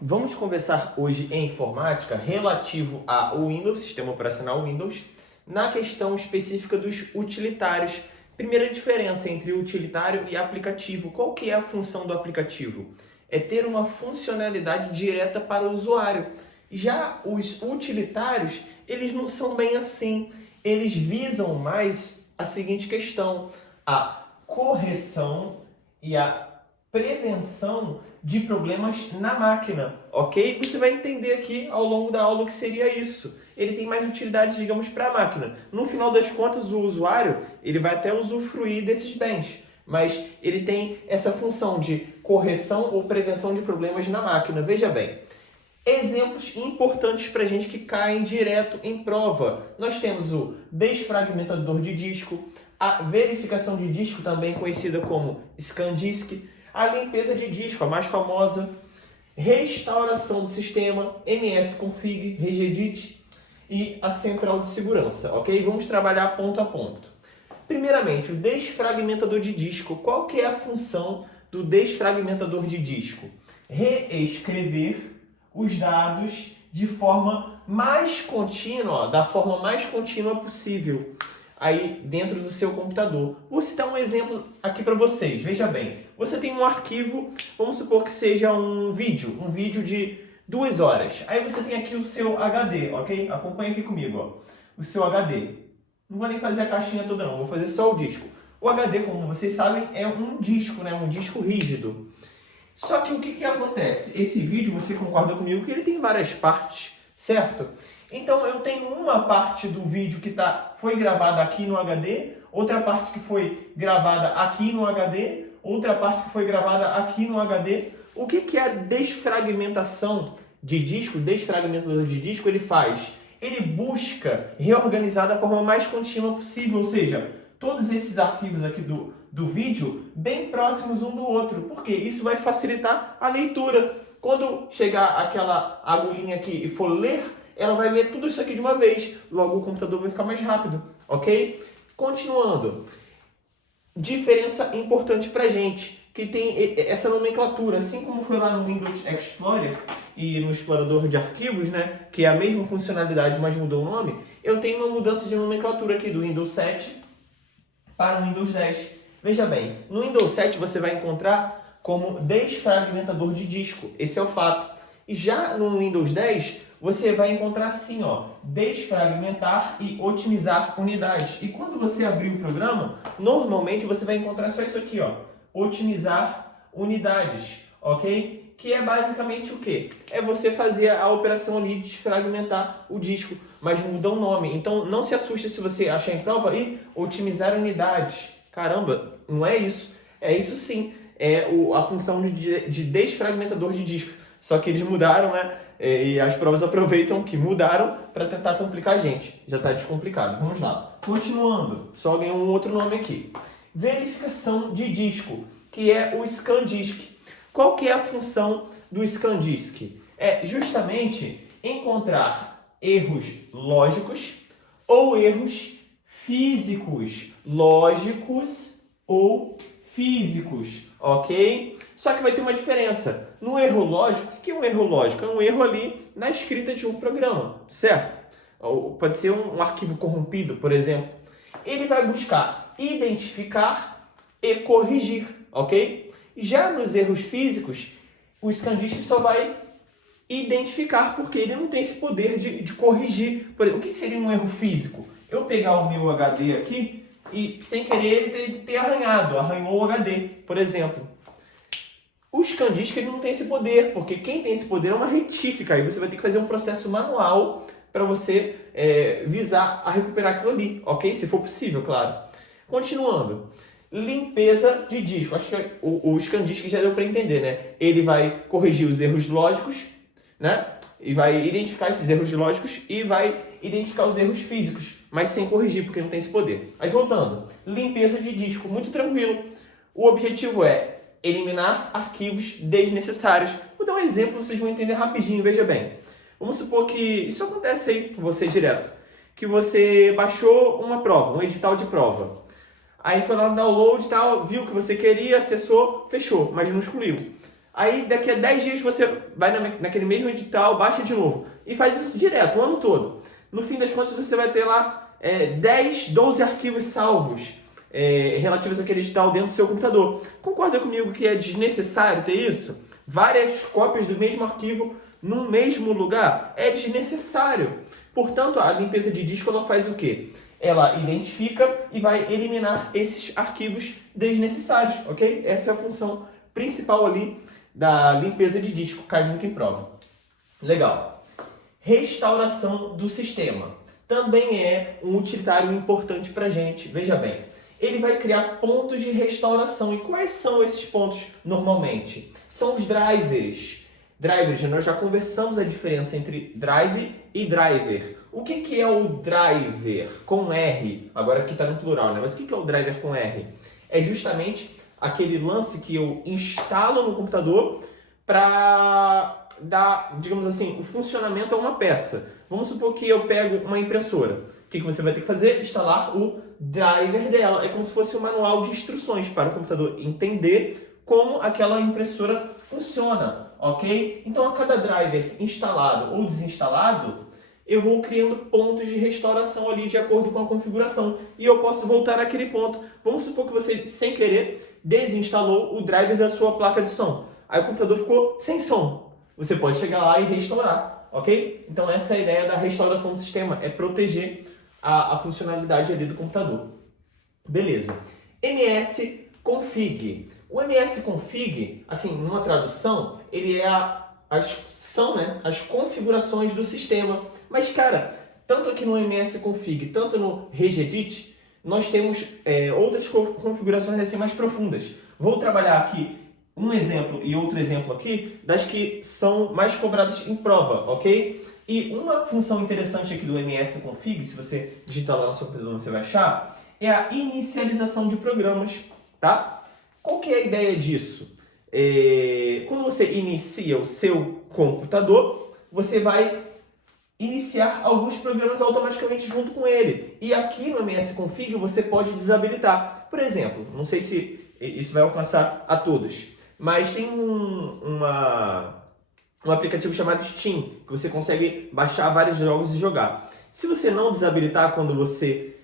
Vamos conversar hoje em informática relativo ao Windows, sistema operacional Windows, na questão específica dos utilitários. Primeira diferença entre utilitário e aplicativo. Qual que é a função do aplicativo? É ter uma funcionalidade direta para o usuário. Já os utilitários, eles não são bem assim. Eles visam mais a seguinte questão: a correção e a prevenção de problemas na máquina, ok? Você vai entender aqui ao longo da aula o que seria isso. Ele tem mais utilidades, digamos, para a máquina. No final das contas, o usuário ele vai até usufruir desses bens, mas ele tem essa função de correção ou prevenção de problemas na máquina. Veja bem, exemplos importantes para a gente que caem direto em prova. Nós temos o desfragmentador de disco, a verificação de disco, também conhecida como ScanDisk, a limpeza de disco, a mais famosa, restauração do sistema, msconfig, regedit e a central de segurança, ok? Vamos trabalhar ponto a ponto. Primeiramente, o desfragmentador de disco. Qual que é a função do desfragmentador de disco? Reescrever os dados de forma mais contínua, da forma mais contínua possível, aí dentro do seu computador. Vou citar um exemplo aqui para vocês. Veja bem, você tem um arquivo, vamos supor que seja um vídeo de 2 horas. Aí você tem aqui o seu HD, ok? Acompanha aqui comigo, ó. O seu HD. Não vou nem fazer a caixinha toda não, vou fazer só o disco. O HD, como vocês sabem, é um disco, né? Um disco rígido. Só que o que acontece? Esse vídeo, você concorda comigo que ele tem várias partes, certo? Então eu tenho uma parte do vídeo que foi gravada aqui no HD, outra parte que foi gravada aqui no HD, outra parte que foi gravada aqui no HD. O que é a desfragmentação de disco? O desfragmentador de disco ele faz? Ele busca reorganizar da forma mais contínua possível, ou seja, todos esses arquivos aqui do vídeo bem próximos um do outro, porque isso vai facilitar a leitura. Quando chegar aquela agulhinha aqui e for ler, ela vai ler tudo isso aqui de uma vez, logo o computador vai ficar mais rápido, ok? Continuando, diferença importante pra gente, que tem essa nomenclatura, assim como foi lá no Windows Explorer e no explorador de arquivos, né, que é a mesma funcionalidade, mas mudou o nome, eu tenho uma mudança de nomenclatura aqui do Windows 7 para o Windows 10. Veja bem, no Windows 7 você vai encontrar como desfragmentador de disco, esse é o fato. E já no Windows 10, você vai encontrar assim, ó, desfragmentar e otimizar unidades. E quando você abrir o programa, normalmente você vai encontrar só isso aqui, ó, otimizar unidades, ok? Que é basicamente o quê? É você fazer a operação ali de desfragmentar o disco, mas muda o nome. Então não se assuste se você achar em prova e otimizar unidades. Caramba, não é isso. É isso sim. É a função de desfragmentador de disco. Só que eles mudaram, né? E as provas aproveitam que mudaram para tentar complicar a gente. Já está descomplicado. Vamos lá. Continuando. Só ganhou um outro nome aqui. Verificação de disco, que é o ScanDisk. Qual que é a função do ScanDisk? É justamente encontrar erros lógicos ou erros físicos. Lógicos ou físicos, ok? Só que vai ter uma diferença. No erro lógico, o que é um erro lógico? É um erro ali na escrita de um programa, certo? Ou pode ser um arquivo corrompido, por exemplo. Ele vai buscar identificar e corrigir, ok? Já nos erros físicos, o ScanDisk só vai identificar, porque ele não tem esse poder de corrigir. Por exemplo, o que seria um erro físico? Eu pegar o meu HD aqui e, sem querer, ele ter arranhou o HD, por exemplo. O ScanDisk ele não tem esse poder, porque quem tem esse poder é uma retífica. Aí você vai ter que fazer um processo manual para você visar a recuperar aquilo ali, ok? Se for possível, claro. Continuando. Limpeza de disco. Acho que o ScanDisk já deu para entender, né? Ele vai corrigir os erros lógicos, né? E vai identificar esses erros lógicos e vai identificar os erros físicos, mas sem corrigir, porque não tem esse poder. Mas voltando. Limpeza de disco. Muito tranquilo. O objetivo é eliminar arquivos desnecessários. Vou dar um exemplo, vocês vão entender rapidinho, veja bem. Vamos supor que isso acontece aí com você direto. Que você baixou uma prova, um edital de prova. Aí foi lá no download e tal, viu o que você queria, acessou, fechou, mas não excluiu. Aí daqui a 10 dias você vai naquele mesmo edital, baixa de novo e faz isso direto, o ano todo. No fim das contas você vai ter lá 10, 12 arquivos salvos relativos àquele edital dentro do seu computador. Concorda comigo que é desnecessário ter isso? Várias cópias do mesmo arquivo no mesmo lugar? É desnecessário. Portanto, a limpeza de disco ela faz o quê? Ela identifica e vai eliminar esses arquivos desnecessários, ok? Essa é a função principal ali da limpeza de disco, cai muito em prova. Legal. Restauração do sistema. Também é um utilitário importante para a gente. Veja bem, ele vai criar pontos de restauração. E quais são esses pontos normalmente? São os drivers. Drivers, nós já conversamos a diferença entre drive e driver. O que é o driver com R? Agora aqui está no plural, né? Mas o que é o driver com R? É justamente aquele lance que eu instalo no computador para dar, digamos assim, o funcionamento a uma peça. Vamos supor que eu pego uma impressora. O que você vai ter que fazer? Instalar o driver dela. É como se fosse um manual de instruções para o computador entender como aquela impressora funciona, ok? Então, a cada driver instalado ou desinstalado, eu vou criando pontos de restauração ali de acordo com a configuração. E eu posso voltar àquele ponto. Vamos supor que você, sem querer, desinstalou o driver da sua placa de som. Aí o computador ficou sem som. Você pode chegar lá e restaurar, ok? Então essa é a ideia da restauração do sistema, é proteger a funcionalidade ali do computador. Beleza. msconfig. O msconfig, assim, numa tradução, ele é as configurações do sistema. Mas, cara, tanto aqui no msconfig, tanto no regedit, nós temos outras configurações assim mais profundas. Vou trabalhar aqui um exemplo e outro exemplo aqui das que são mais cobradas em prova, ok? E uma função interessante aqui do msconfig, se você digitar lá no seu computador você vai achar, é a inicialização de programas, tá? Qual que é a ideia disso? Quando você inicia o seu computador, você vai iniciar alguns programas automaticamente junto com ele. E aqui no msconfig você pode desabilitar. Por exemplo, não sei se isso vai alcançar a todos, mas tem um aplicativo chamado Steam, que você consegue baixar vários jogos e jogar. Se você não desabilitar quando você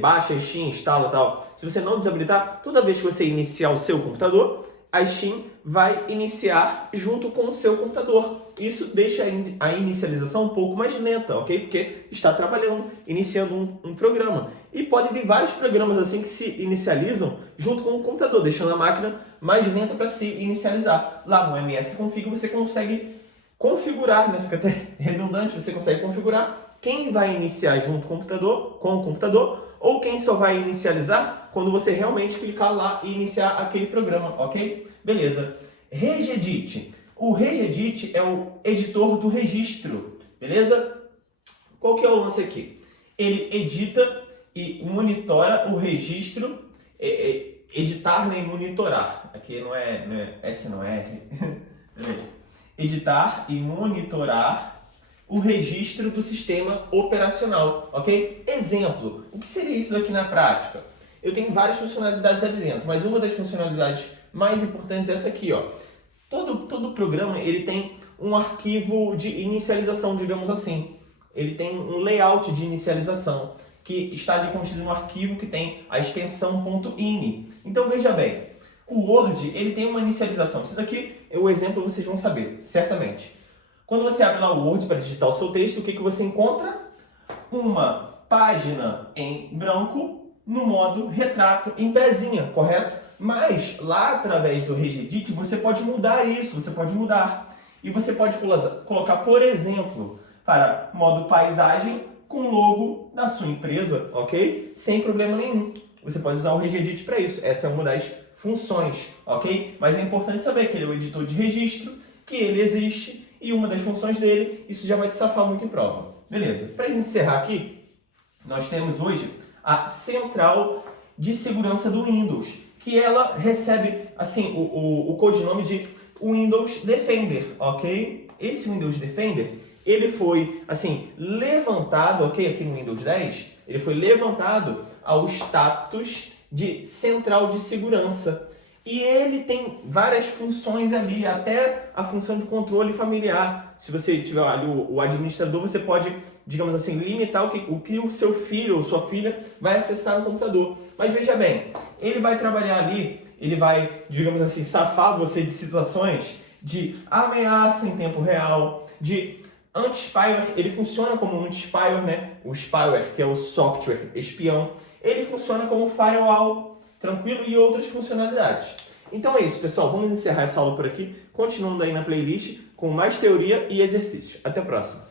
baixa a Steam, instala e tal, se você não desabilitar, toda vez que você iniciar o seu computador, a Steam vai iniciar junto com o seu computador. Isso deixa a inicialização um pouco mais lenta, ok? Porque está trabalhando, iniciando um programa. E pode vir vários programas assim que se inicializam junto com o computador, deixando a máquina mais lenta para se inicializar. Lá no msconfig você consegue configurar, né? Fica até redundante, você consegue configurar quem vai iniciar junto com o computador ou quem só vai inicializar quando você realmente clicar lá e iniciar aquele programa, ok? Beleza. Regedit. O Regedit é o editor do registro, beleza? Qual que é o lance aqui? Ele edita e monitora o registro, editar nem monitorar. Aqui não é S não é R. Editar e monitorar o registro do sistema operacional, ok? Exemplo, o que seria isso daqui na prática? Eu tenho várias funcionalidades ali dentro, mas uma das funcionalidades mais importantes é essa aqui, ó. Todo programa ele tem um arquivo de inicialização, digamos assim. Ele tem um layout de inicialização que está ali contido no arquivo que tem a extensão .ini. Então veja bem, o Word ele tem uma inicialização. Isso daqui é o exemplo vocês vão saber, certamente. Quando você abre lá o Word para digitar o seu texto, o que você encontra? Uma página em branco no modo retrato em pezinha, correto? Mas lá através do Regedit você pode mudar isso, você pode mudar. E você pode colocar, por exemplo, para modo paisagem com o logo da sua empresa, ok? Sem problema nenhum. Você pode usar o Regedit para isso. Essa é uma das funções, ok? Mas é importante saber que ele é o editor de registro, que ele existe e uma das funções dele, isso já vai te safar muito em prova. Beleza. Para a gente encerrar aqui, nós temos hoje a central de segurança do Windows, que ela recebe assim o codinome de Windows Defender, ok? Esse Windows Defender, ele foi assim levantado, ok? Aqui no Windows 10, ele foi levantado ao status de central de segurança. E ele tem várias funções ali, até a função de controle familiar. Se você tiver ali o administrador, você pode, digamos assim, limitar o que o seu filho ou sua filha vai acessar no computador. Mas veja bem, ele vai trabalhar ali, ele vai, digamos assim, safar você de situações de ameaça em tempo real, de anti-spyware. Ele funciona como um anti-spyware, né? O spyware, que é o software espião, ele funciona como firewall, tranquilo, e outras funcionalidades. Então é isso, pessoal. Vamos encerrar essa aula por aqui, continuando aí na playlist com mais teoria e exercícios. Até a próxima!